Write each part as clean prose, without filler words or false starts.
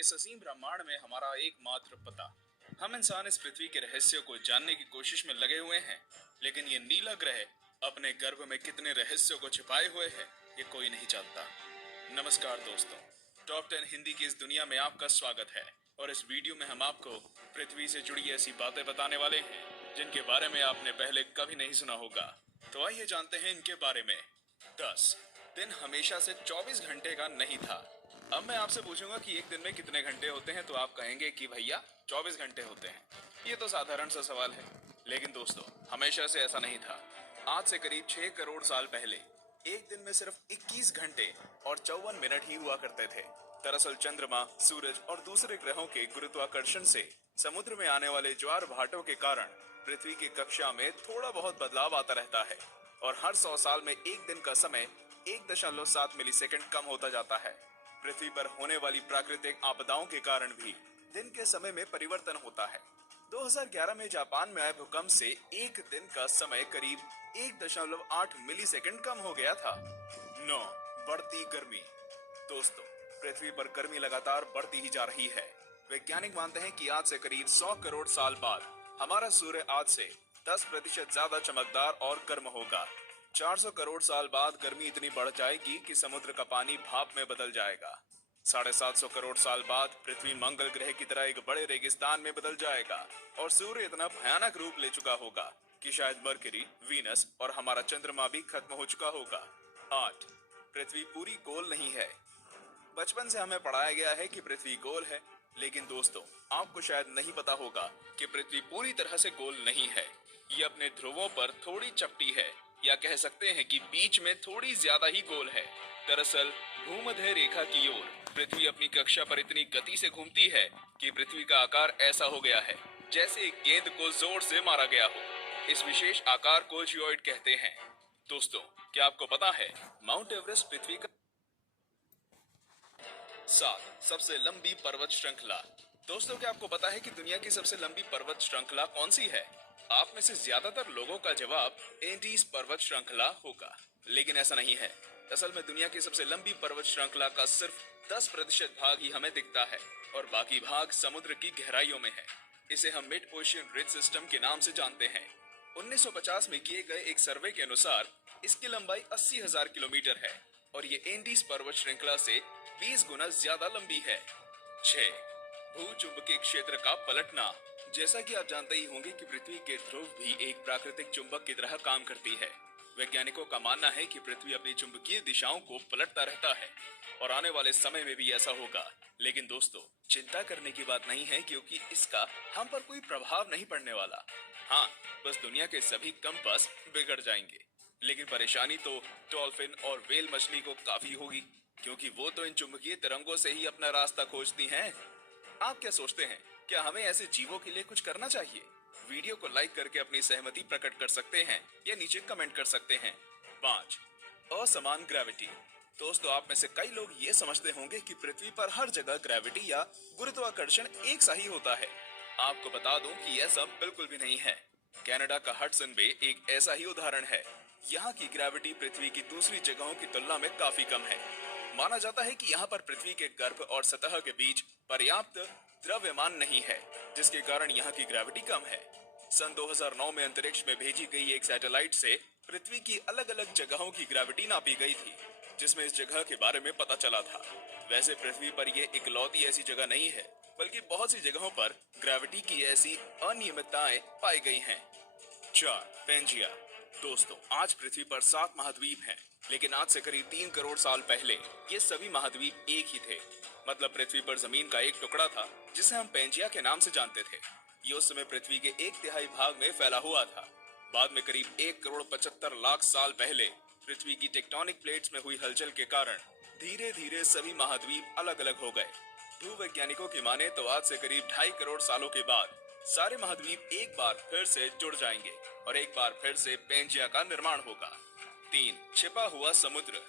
इस असीम ब्रह्मांड में हमारा एकमात्र पता। हम इंसान इस पृथ्वी के रहस्यों को जानने की कोशिश में लगे हुए हैं, लेकिन ये नीला ग्रह अपने गर्भ में कितने रहस्यों को छिपाए हुए है, ये कोई नहीं जानता। नमस्कार दोस्तों, टॉप 10 हिंदी की इस दुनिया में आपका स्वागत है। और इस वीडियो में हम आपको पृथ्वी से जुड़ी ऐसी बातें बताने वाले हैं जिनके बारे में आपने पहले कभी नहीं सुना होगा। तो आइए जानते हैं इनके बारे में। 10 दिन हमेशा से 24 घंटे का नहीं था। अब मैं आपसे पूछूंगा कि एक दिन में कितने घंटे होते हैं, तो आप कहेंगे कि भैया 24 घंटे होते हैं। ये तो साधारण सा सवाल है, लेकिन दोस्तों हमेशा से ऐसा नहीं था। आज से करीब 6 करोड़ साल पहले एक दिन में सिर्फ 21 घंटे और 54 मिनट ही हुआ करते थे। दरअसल चंद्रमा, सूरज और दूसरे ग्रहों के गुरुत्वाकर्षण से समुद्र में आने वाले ज्वार भाटों के कारण पृथ्वी की कक्षा में थोड़ा बहुत बदलाव आता रहता है और हर 100 साल में एक दिन का समय 1.7 मिलीसेकंड कम होता जाता है। पृथ्वी पर होने वाली प्राकृतिक आपदाओं के कारण भी दिन के समय में परिवर्तन होता है। 2011 में जापान में आए भूकंप से एक दिन का समय करीब 1.8 मिलीसेकंड कम हो गया था। 9 बढ़ती गर्मी। दोस्तों पृथ्वी पर गर्मी लगातार बढ़ती ही जा रही है। वैज्ञानिक मानते हैं कि आज से करीब 100 करोड़ साल बाद हमारा सूर्य आज से 10% ज्यादा चमकदार और गर्म होगा। 400 करोड़ साल बाद गर्मी इतनी बढ़ जाएगी कि समुद्र का पानी भाप में बदल जाएगा। 750 करोड़ साल बाद पृथ्वी मंगल ग्रह की तरह एक बड़े रेगिस्तान में बदल जाएगा और सूर्य इतना भयानक रूप ले चुका होगा कि शायद मरकरी, वीनस और हमारा चंद्रमा भी खत्म हो चुका होगा। 8 पृथ्वी पूरी गोल नहीं है। बचपन से हमें पढ़ाया गया है कि पृथ्वी गोल है, लेकिन दोस्तों आपको शायद नहीं पता होगा कि पृथ्वी पूरी तरह से गोल नहीं है। ये अपने ध्रुवों पर थोड़ी चपटी है, या कह सकते हैं कि बीच में थोड़ी ज्यादा ही गोल है। दरअसल भूमध्य रेखा की ओर पृथ्वी अपनी कक्षा पर इतनी गति से घूमती है कि पृथ्वी का आकार ऐसा हो गया है जैसे एक गेंद को जोर से मारा गया हो। इस विशेष आकार को जियोइड कहते हैं। दोस्तों क्या आपको पता है माउंट एवरेस्ट पृथ्वी का 7 सबसे लंबी पर्वत श्रृंखला। दोस्तों क्या आपको पता है कि दुनिया की सबसे लंबी पर्वत श्रृंखला कौन सी है? आप में से ज्यादातर लोगों का जवाब एंडीज पर्वत श्रृंखला होगा, लेकिन ऐसा नहीं है। असल में दुनिया की सबसे लंबी पर्वत श्रृंखला का सिर्फ 10% भाग ही हमें दिखता है और बाकी भाग समुद्र की गहराइयों में है। इसे हम मिड ओशियन रिज सिस्टम के नाम से जानते हैं। 1950 में किए गए एक सर्वे के अनुसार इसकी लंबाई 80,000 किलोमीटर है और ये एंडीज पर्वत श्रृंखला से 20 गुना ज्यादा लंबी है। 6 भूचुंबकीय क्षेत्र का पलटना। जैसा कि आप जानते ही होंगे कि पृथ्वी के ध्रुव भी एक प्राकृतिक चुंबक की तरह काम करती है। वैज्ञानिकों का मानना है कि पृथ्वी अपनी चुंबकीय दिशाओं को पलटता रहता है और आने वाले समय में भी ऐसा होगा। लेकिन दोस्तों चिंता करने की बात नहीं है, क्योंकि इसका हम पर कोई प्रभाव नहीं पड़ने वाला। हाँ, बस दुनिया के सभी कंपास बिगड़ जाएंगे। लेकिन परेशानी तो डॉल्फिन और व्हेल मछली को काफी होगी, क्योंकि वो तो इन चुंबकीय तरंगों से ही अपना रास्ता खोजती हैं। आप क्या सोचते हैं, क्या हमें ऐसे जीवों के लिए कुछ करना चाहिए? वीडियो को लाइक करके अपनी सहमति प्रकट कर सकते हैं या नीचे कमेंट कर सकते हैं। 5 असमान ग्रेविटी। दोस्तों आप में से कई लोग ये समझते होंगे कि पृथ्वी पर हर जगह ग्रेविटी या गुरुत्वाकर्षण एक सा ही होता है। आपको बता दूं कि यह सब बिल्कुल भी नहीं है। कनाडा का हडसन बे एक ऐसा ही उदाहरण है। यहाँ की ग्रेविटी पृथ्वी की दूसरी जगहों की तुलना में काफी कम है। माना जाता है कि यहाँ पर पृथ्वी के गर्भ और सतह के बीच पर्याप्त द्रव्यमान नहीं है, जिसके कारण यहाँ की ग्रेविटी कम है। सन 2009 में अंतरिक्ष में भेजी गई एक सैटेलाइट से पृथ्वी की अलग अलग जगहों की ग्रेविटी नापी गई थी, जिसमें इस जगह के बारे में पता चला था। वैसे पृथ्वी पर यह इकलौती ऐसी जगह नहीं है, बल्कि बहुत सी जगहों पर ग्रेविटी की ऐसी अनियमितताएं पाई गई हैं। 4 पेंजिया। दोस्तों आज पृथ्वी पर 7 महाद्वीप हैं, लेकिन आज से करीब 3 करोड़ साल पहले ये सभी महाद्वीप एक ही थे। मतलब पृथ्वी पर जमीन का एक टुकड़ा था जिसे हम पेंजिया के नाम से जानते थे। ये उस समय पृथ्वी के 1/3 भाग में फैला हुआ था। बाद में करीब 1 करोड़ 75 लाख साल पहले पृथ्वी की टेक्टोनिक प्लेट्स में हुई हलचल के कारण धीरे धीरे सभी महाद्वीप अलग अलग हो गए। भूवैज्ञानिकों की माने तो आज से करीब 2.5 करोड़ सालों के बाद सारे महाद्वीप एक बार फिर से जुड़ जाएंगे और एक बार फिर से पेंजिया का निर्माण होगा। 3 छिपा हुआ समुद्र।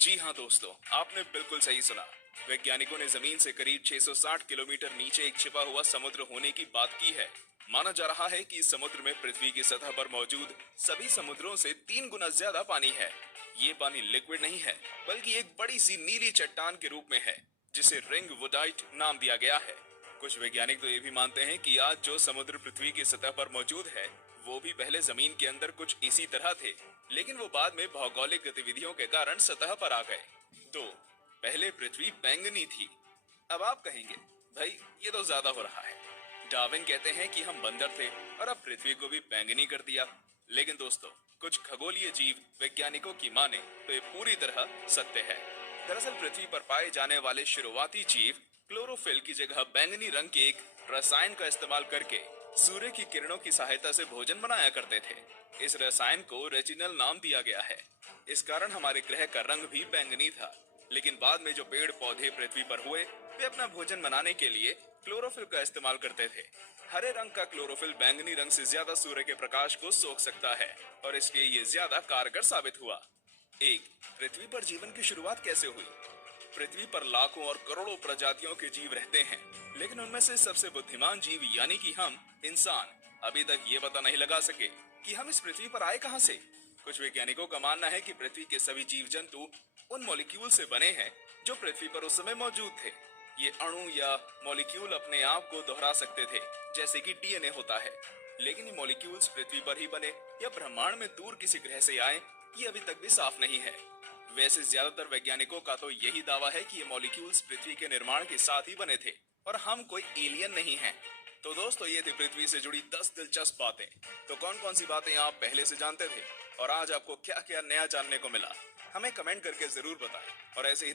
जी हाँ दोस्तों, आपने बिल्कुल सही सुना। वैज्ञानिकों ने जमीन से करीब 660 किलोमीटर नीचे एक छिपा हुआ समुद्र होने की बात की है। माना जा रहा है कि इस समुद्र में पृथ्वी की सतह पर मौजूद सभी समुद्रों से 3 गुना ज्यादा पानी है। ये पानी लिक्विड नहीं है, बल्कि एक बड़ी सी नीली चट्टान के रूप में है, जिसे रिंग वुडाइट नाम दिया गया है। कुछ वैज्ञानिक तो ये भी मानते हैं कि आज जो समुद्र पृथ्वी की सतह पर मौजूद है वो भी पहले जमीन के अंदर कुछ इसी तरह थे, लेकिन वो बाद में भौगोलिक गतिविधियों के कारण सतह पर आ गए। तो पहले पृथ्वी बैंगनी थी। अब आप कहेंगे भाई ये तो ज्यादा हो रहा है, डार्विन कहते हैं कि हम बंदर थे और अब पृथ्वी को भी बैंगनी कर दिया। लेकिन दोस्तों, कुछ खगोलीय जीव वैज्ञानिकों की माने तो ये पूरी तरह सत्य है। दरअसल पृथ्वी पर पाए जाने वाले शुरुआती जीव क्लोरोफिल की जगह बैंगनी रंग के एक रसायन का इस्तेमाल करके सूर्य की किरणों की सहायता से भोजन बनाया करते थे। इस रसायन को रेजिनल नाम दिया गया है। इस कारण हमारे ग्रह का रंग भी बैंगनी था। लेकिन बाद में जो पेड़ पौधे पृथ्वी पर हुए वे अपना भोजन बनाने के लिए क्लोरोफिल का इस्तेमाल करते थे। हरे रंग का क्लोरोफिल बैंगनी रंग से ज्यादा सूर्य के प्रकाश को सोख सकता है और इसलिए ये ज्यादा कारगर साबित हुआ। एक, पृथ्वी पर जीवन की शुरुआत कैसे हुई? पृथ्वी पर लाखों और करोड़ों प्रजातियों के जीव रहते हैं, लेकिन उनमें से सबसे बुद्धिमान जीव यानी कि हम इंसान अभी तक ये पता नहीं लगा सके कि हम इस पृथ्वी पर आए कहां से। कुछ वैज्ञानिकों का मानना है कि पृथ्वी के सभी जीव जंतु उन मॉलिक्यूल से बने हैं जो पृथ्वी पर उस समय मौजूद थे। ये अणु या मॉलिक्यूल अपने आप को दोहरा सकते थे, जैसे कि डीएनए होता है। लेकिन ये मॉलिक्यूल्स पृथ्वी पर ही बने या ब्रह्मांड में दूर किसी ग्रह से आए, ये अभी तक भी साफ नहीं है। वैसे ज्यादातर वैज्ञानिकों का तो यही दावा है कि ये मॉलिक्यूल्स पृथ्वी के निर्माण के साथ ही बने थे और हम कोई एलियन नहीं हैं। तो दोस्तों, ये थी पृथ्वी से जुड़ी 10 दिलचस्प बातें। तो कौन कौन सी बातें आप पहले से जानते थे और आज आपको क्या क्या नया जानने को मिला, हमें कमेंट करके जरूर बताएं। और ऐसे ही